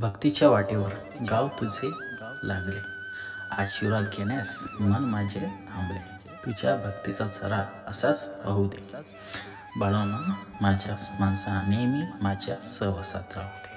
भक्तीच्या वाटेवर गाव तुझे लागले, आशीर्वाद घेण्यास मन माझे थांबले। तुझ्या भक्तीचा झरा असाच वाहू दे, बाळांनो माझ्या माणसांना नेहमी माझ्या सहवासात राहू दे।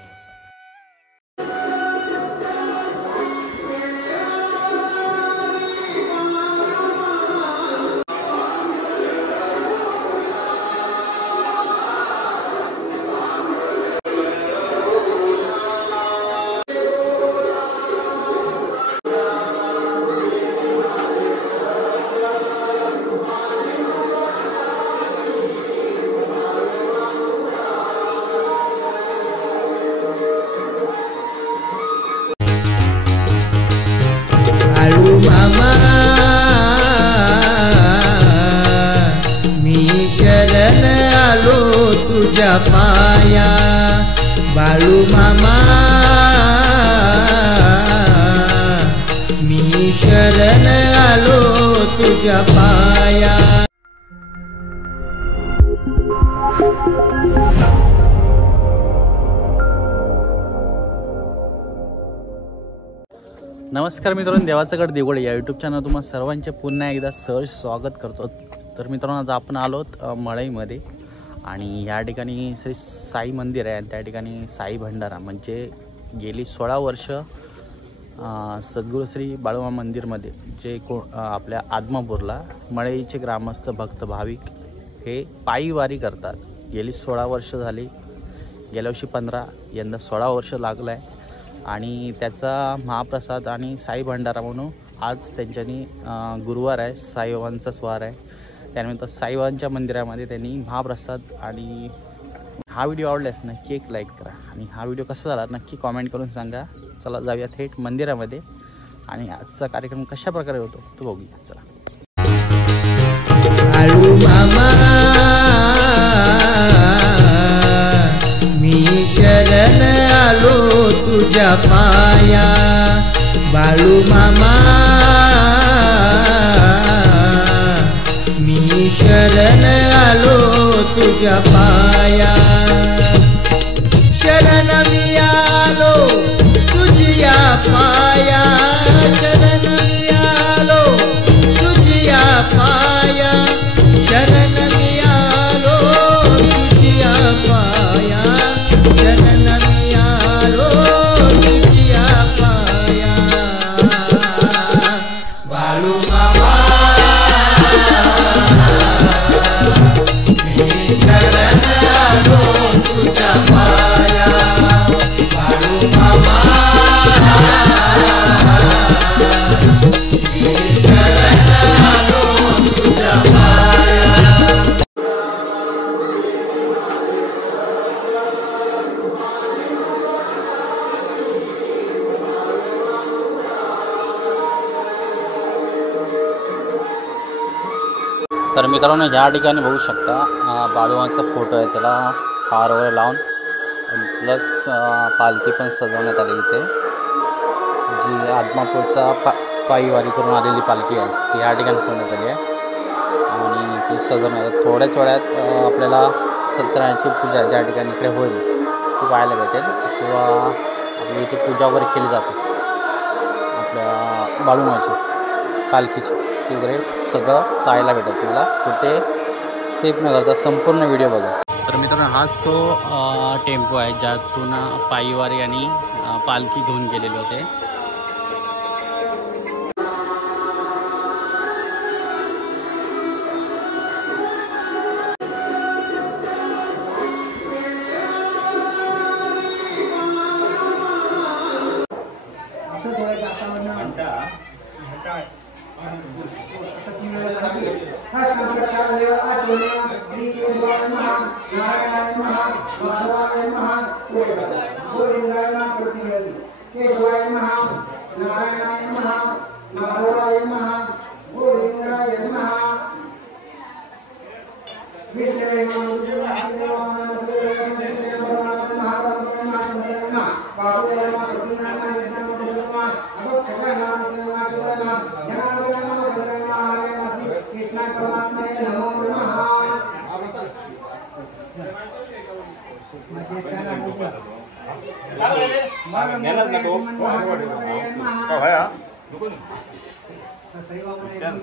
तुझ्या पाया बाळू मामा, मी शरण आलो तुझ्या पाया। नमस्कार मित्रांनो, देवाचा गड देवगड या यूट्यूब चॅनल तुम्हाला सर्वांचे पुन्हा एकदा सहर्ष स्वागत करतो। तर मित्रांनो, आज आपण आलोत मळईमध्ये आणि या ठिकाणी श्री साई मंदिर आहे आणि त्या ठिकाणी साई भंडारा म्हणजे गेली 16 वर्ष सद्गुरू श्री बाळूमामा मंदिरमध्ये जे आपल्या आदमापूरला मळईचे ग्रामस्थ भक्त भाविक हे पायी वारी करतात। गेली 16 वर्ष झाली, गेल्या वर्षी 15, यंदा 16 वर्ष लागलं आहे आणि त्याचा महाप्रसाद आणि साई भंडारा म्हणून आज त्यांच्यानी गुरुवार आहे, साईबाबांचा स्वार आहे, त्यानंतर साईबाबांच्या मंदिरामध्ये त्यांनी महाप्रसाद। आणि हा व्हिडिओ आवडल्यास नक्की एक लाईक करा आणि हा व्हिडिओ कसा झाला नक्की कॉमेंट करून सांगा। चला जाऊया थेट मंदिरामध्ये आणि आजचा कार्यक्रम कशा प्रकारे होतो तो बघूया। चला। बाळू मामा, मी शरण आलो तुझ्या पाया बाळू मामा, मी शरण आलो तुझ्या पाया। शरण मी आलो तुझ्या पाया, शरण मी आलो तुझ्या पाया, शरण मी आलो तुझ्या पाया, शरण मी आलो तुझ्या पाया बाळू मामा, शरण आलो तुझ्या पाया बाळू मामा, शरण आलो तुझ्या पाया। तर मित्रांनो, ह्या ठिकाणी बघू शकता बाळूमामाचा फोटो आहे, त्याला हार वगैरे लावून प्लस पालखी पण सजवण्यात आली। इथे जी आदमापूरचा पायी वारी करून आलेली पालखी आहे ती ह्या ठिकाणी ठेवण्यात आली आहे आणि ती सजवण्यात थोड्याच वेळात आपल्याला सत्यनारायणाची पूजा ज्या ठिकाणी इकडे होईल ती पाहायला भेटेल किंवा आपली इथे पूजा वगैरे केली जाते आपल्या बाळूमामाची पालखीची, ती वगैरे सगळं पाहायला भेटेल तुम्हाला। कुठे स्किप न करता संपूर्ण व्हिडिओ बघा। तर मित्रांनो, हाच तो टेम्पो आहे ज्यातून पायीवारी आणि पालखी घेऊन गेलेले होते।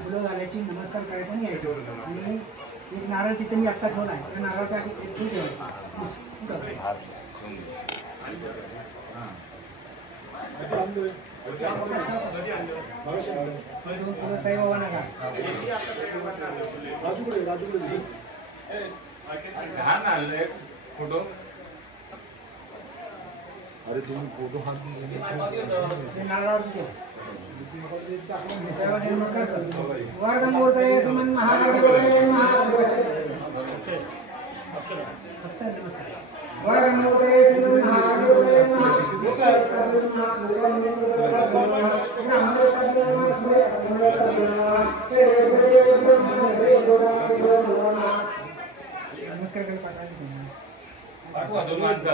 फुलं घालायची, नमस्कार करायचा आणि यायचं. आणि एक नारळ तिथे मी आत्ता ठेवला आहे, त्या नारळाचा एक ठेवायचा. साईबाबांना घाल. फोटो अरे तुम्ही फोटो हात नारळावर नमस्कार करतो. वर्धमूर्तये श्रीमन महागणपतये नमः. वर्धमूर्तये श्रीमन महागणपतये नमः. नमस्कार करतो. पाठवा दोन माणसं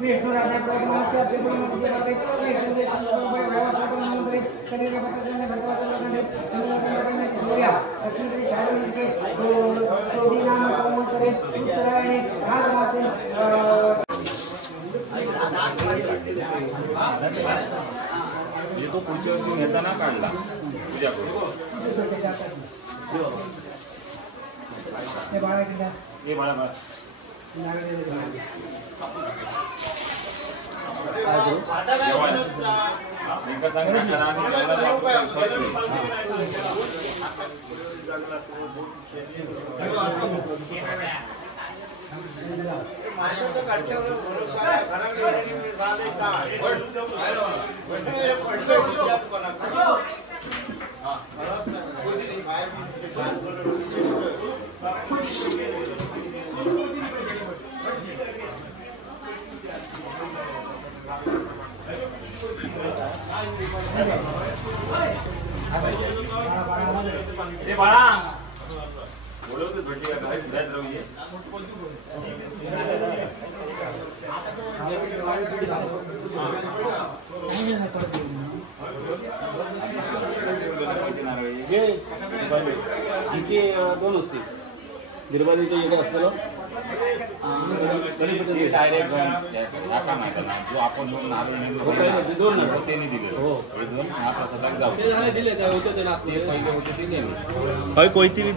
विष्णु राधा प्रभुमास्य अभ्यर्थी देवते व्यवस्थापन शरीर पत्रने भटवाचलने सूर्य दक्षिणेकडे छायेमध्ये क्रोधी नाम संवत्सरे उत्तरायणे भागमासे ये तो पुढच्या वर्षी नेताना काढला पूजा करून हे बाळा किल्ला हे बाळा बाळा एका सांगितलं आणि माझ्या तर काढल्यावर भरोसा आहे घराकडे झाले का हे बाळा बोलवतो भेटी का काय जात राहूये दोन असतील निर्बाधीचं एक असतं डायरेक्ट टाका नाही त्यांना जो आपण दोन नारळ दोन त्यांनी दिले हो हे दोन महाप्रसादात जाऊ दिले होते त्यांना ते पहिले होते ते नेले होय कोणती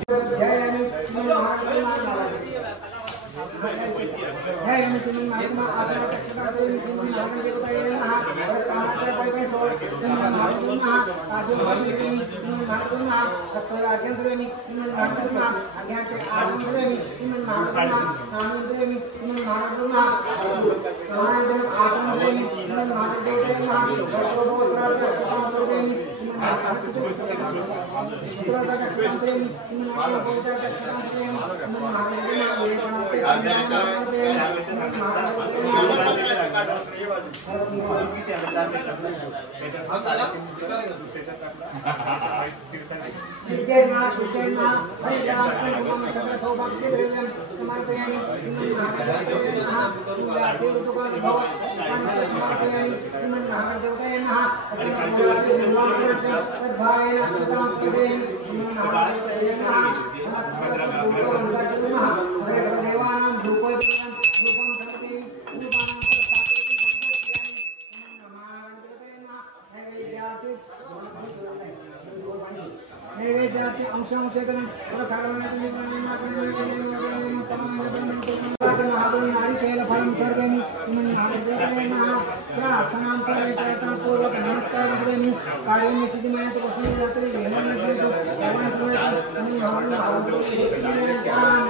प्रार्थना प्रार्थना पूर्वक नमस्कार करें कार्य में सिद्धि माया तो पसंद जाते हैं हेमन में तो भगवान सुने हम हमारे महाप्रभु के काम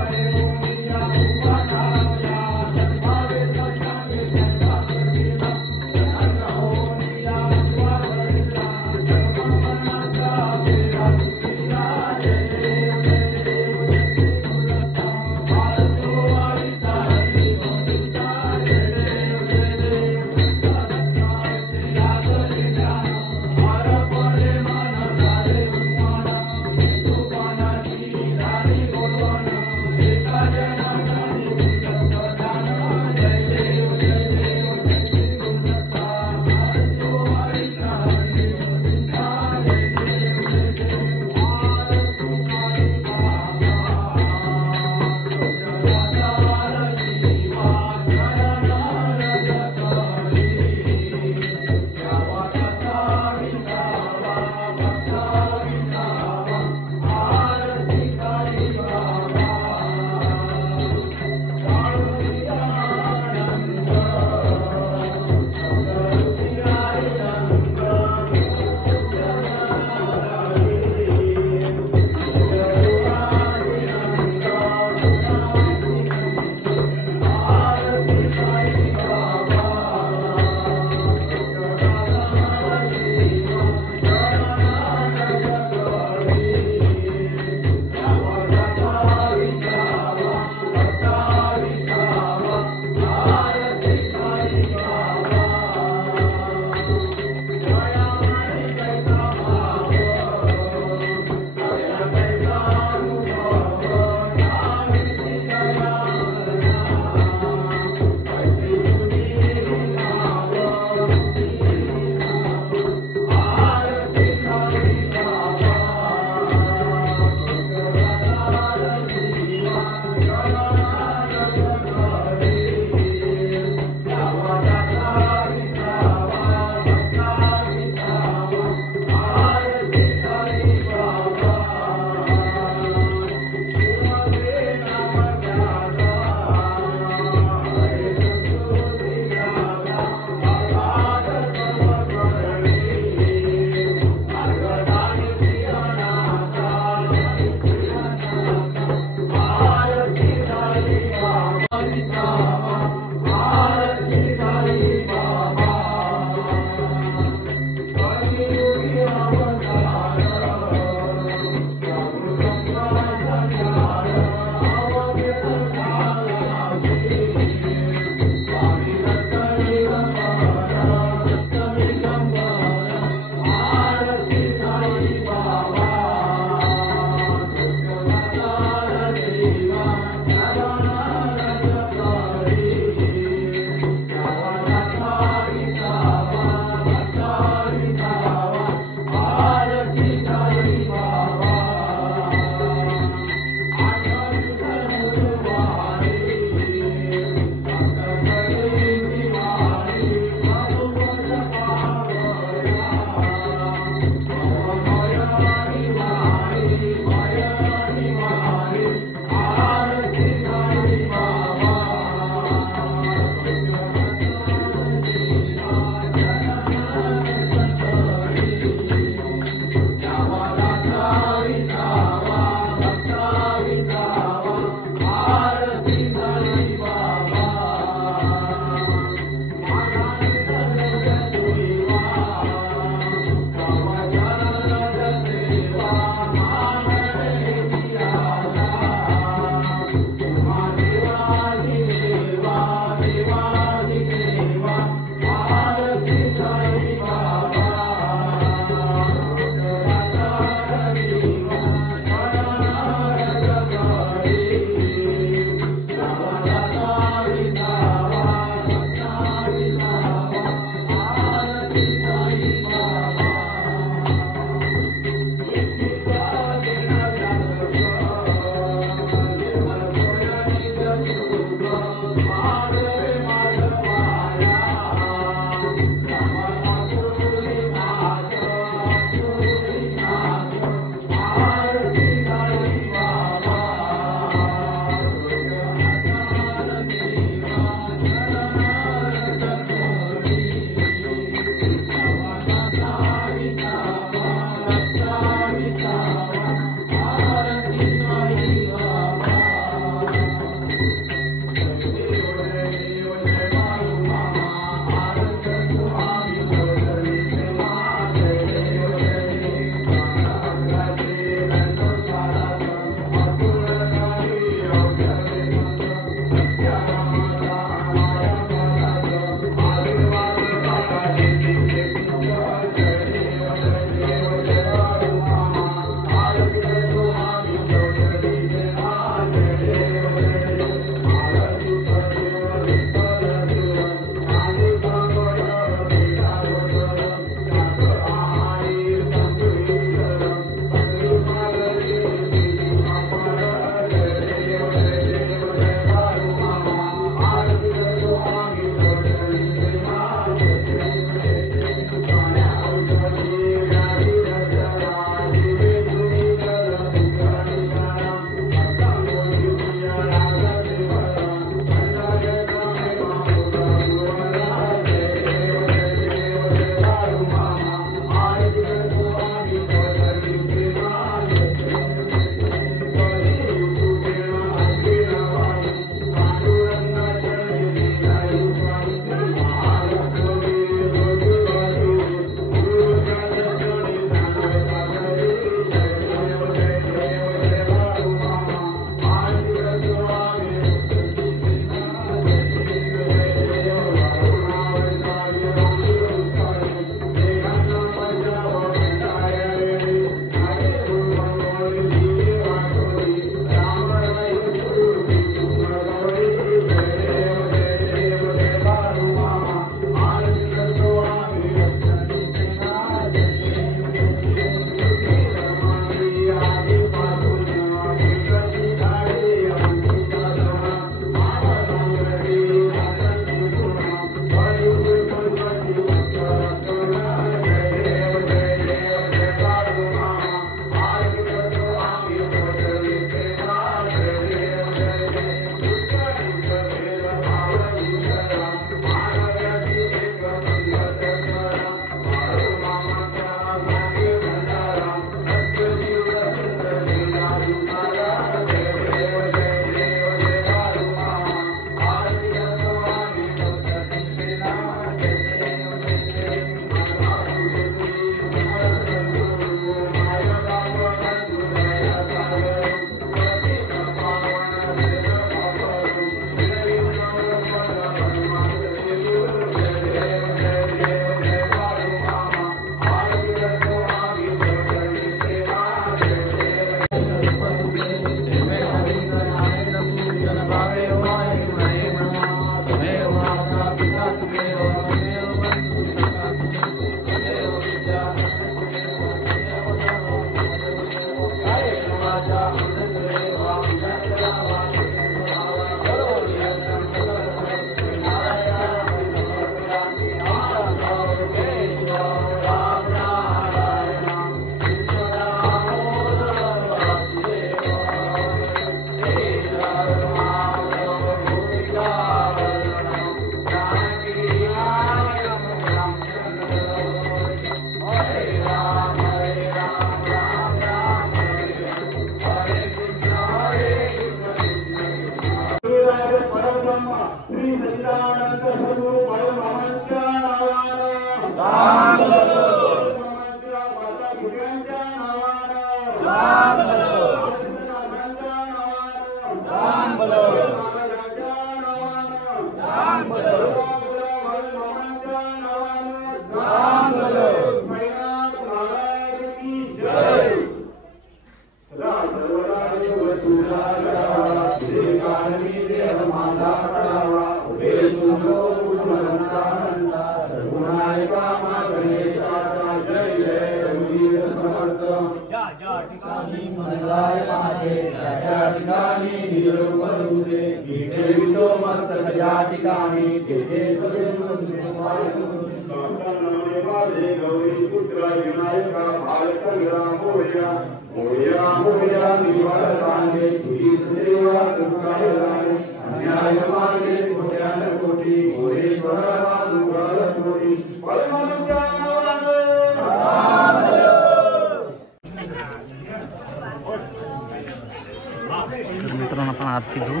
तर मित्रांनो आपण आरती घेऊ.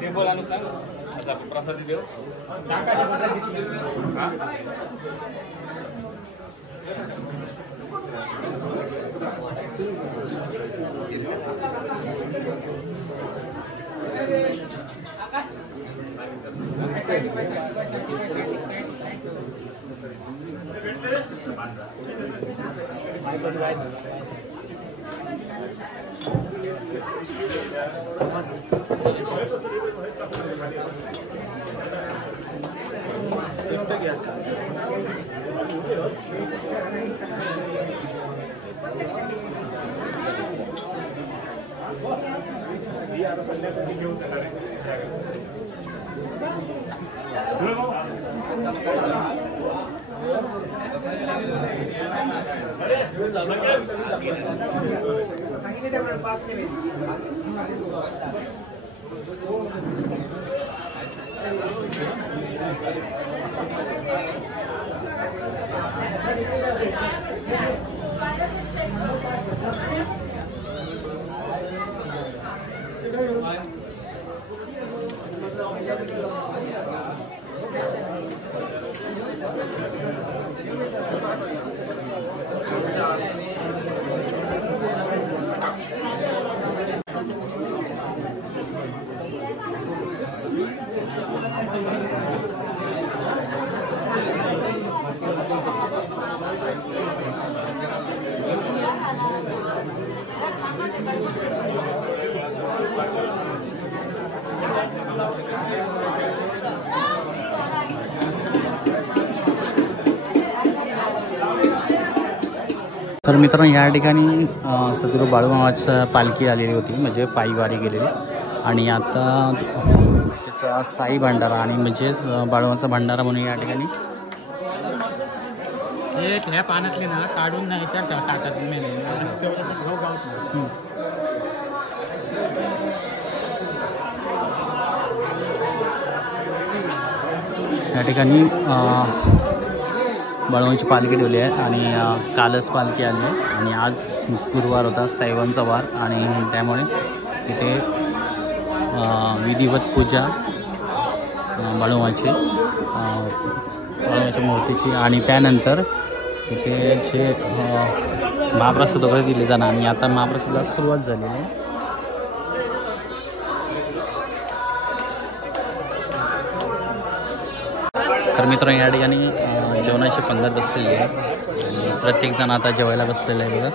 टेबल आणून सांग आता प्रसादी देऊ. तर मित्रांनो या ठिकाणी सद्गुरू बाळूमामाची पालखी आलेली होती, म्हणजे पायीवारी गेलेली. आणि आता त्याचा साई भंडारा आणि म्हणजेच बाळूमामाचा भंडारा म्हणून या ठिकाणी ह्या पानातले ना काढून नाही त्या ताटात या ठिकाणी बाळूमामाची पालखी ठेवली आहे. आणि कालच पालखी आली आहे आणि आज गुरुवार होता, साईबांचा वार, आणि त्यामुळे इथे विधिवत पूजा बाळूमामाची मूर्तीची. आणि त्यानंतर इथे जे महाप्रसाद वगैरे दिले जाणार. आणि आता महाप्रसादाला सुरुवात झालेली आहे. तर मित्रांनो या ठिकाणी जेवणाची पंगत बसलेली आहे आणि प्रत्येकजण आता जेवायला बसलेला आहे बघा.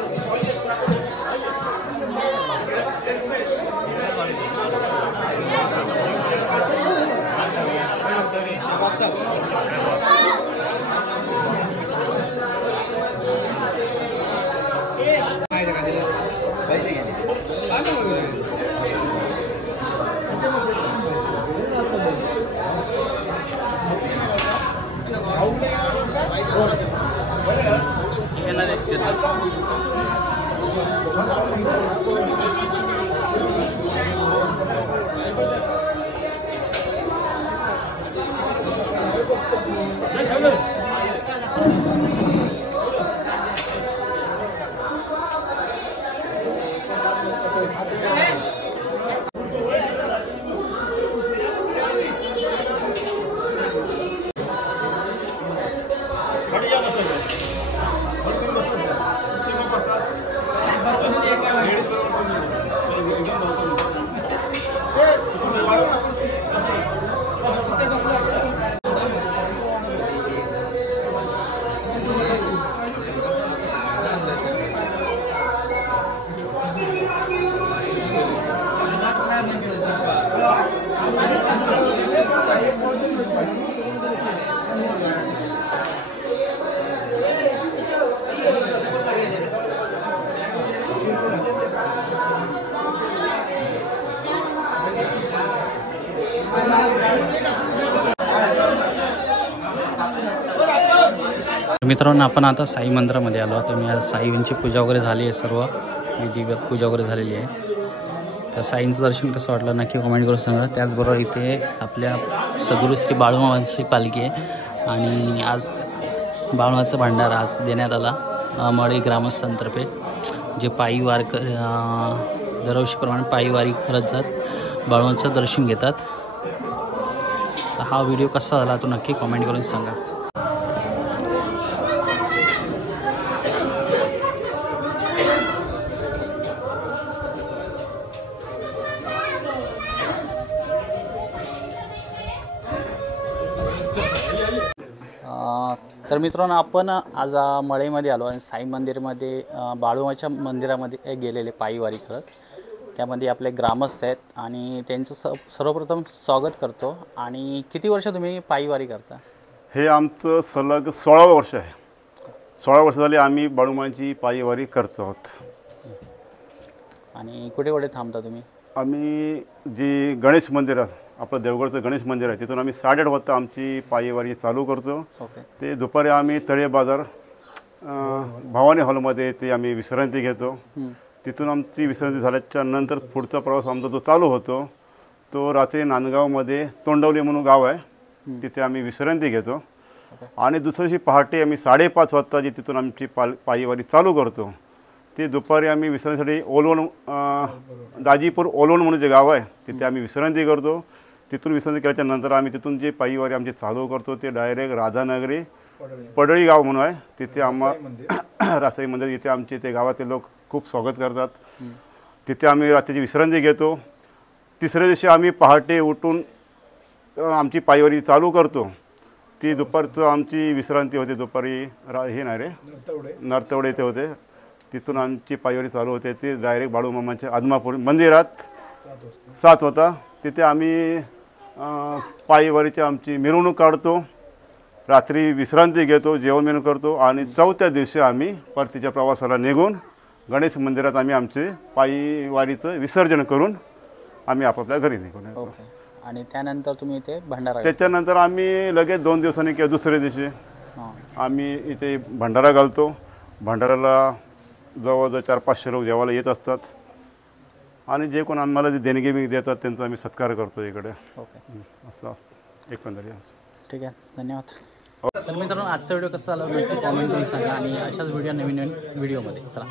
मित्रांनो आपण आता साई मंदिरामध्ये आलो आहोत. मी आज साईंची पूजा वगैरे झाली आहे, सर्व विधिवत पूजा वगैरे झालेली आहे. तर साईंचं दर्शन कसं वाटलं नक्की कमेंट करून सांगा. त्याचबरोबर इथे आपल्या सद्गुरू श्री बाळूमामांची पालखी आहे आणि आज बाळूमामाचा भंडारा आज देण्यात आला मळई ग्रामस्थांतर्फे. जे पायी दरवर्षीप्रमाणे पायी वारी करत जात बाळूमामाचं दर्शन घेतात. तर हा व्हिडिओ कसा झाला तो नक्की कमेंट करून सांगा. तर मित्रांनो आपण आज मळईमध्ये आलो आणि साई मंदिरमध्ये बाळूमाच्या मंदिरामध्ये गेलेले पायीवारी करत. त्यामध्ये आपले ग्रामस्थ आहेत आणि त्यांचं सर्वप्रथम स्वागत करतो. आणि किती वर्ष तुम्ही पायीवारी करता? हे आमचं सलग 16 वर्ष आहे. 16 वर्ष झाली आम्ही बाळूमाची पायीवारी करतो आहोत. आणि कुठे कुठे थांबता तुम्ही? आम्ही जी गणेश मंदिर आहे, आपलं देवगडचं गणेश मंदिर आहे, तिथून आम्ही 8:30 वाजता आमची पायीवारी चालू करतो. ओके. ते दुपारी आम्ही तळे बाजार भवानी हॉलमध्ये ते आम्ही विश्रांती घेतो. तिथून आमची विश्रांती झाल्याच्या नंतर पुढचा प्रवास आमचा जो चालू होतो तो रात्री नांदगावमध्ये तोंडवली म्हणून गाव आहे, तिथे आम्ही विश्रांती घेतो. आणि दुसऱ्या दिवशी पहाटे आम्ही 5:30 वाजता जी तिथून आमची पायीवारी चालू करतो ते दुपारी आम्ही विश्रांतीसाठी ओलवण दाजीपूर ओलवण म्हणून जे गाव आहे तिथे आम्ही विश्रांती करतो. तिथून विश्रांती केल्याच्या नंतर आम्ही तिथून जे पायीवारी आमची चालू करतो ते डायरेक्ट राधानगरी पडळी गाव म्हणून आहे, तिथे रासाई मंदिर, इथे आमचे ते गावातील लोक खूप स्वागत करतात. तिथे आम्ही रात्रीची विश्रांती घेतो. तिसऱ्या दिवशी आम्ही पहाटे उठून आमची पायीवारी चालू करतो. ती दुपारचं आमची विश्रांती होते. दुपारी हे नाही रे नरतवडे इथे होते. तिथून आमची पायीवारी चालू होते. ती डायरेक्ट बाळूमामाच्या आदमापूर मंदिरात 7 वाजता तिथे आम्ही पायीवारीची आमची मिरवणूक काढतो. रात्री विश्रांती घेतो, जेवण मेनू करतो आणि 4थ्या दिवशी आम्ही परतीच्या प्रवासाला निघून गणेश मंदिरात आम्ही आमचे पायीवारीचं विसर्जन करून आम्ही आपापल्या घरी निघून. आणि त्यानंतर तुम्ही इथे भंडारा? त्याच्यानंतर आम्ही लगेच 2 दिवसांनी किंवा दुसऱ्या दिवशी आम्ही इथे भंडारा घालतो. भंडाराला जवळजवळ 400-500 लोक जेवायला येत असतात आणि जे कोण आम्हाला जे देणगी मी देतात त्यांचा आम्ही सत्कार करतो इकडे. ओके. असं असतं एकंदरीत. ठीक आहे, धन्यवाद. तर मित्रांनो आजचा व्हिडिओ कसा झाला नक्की कॉमेंट करून सांगा आणि अशाच व्हिडिओ नवीन व्हिडिओमध्ये चला.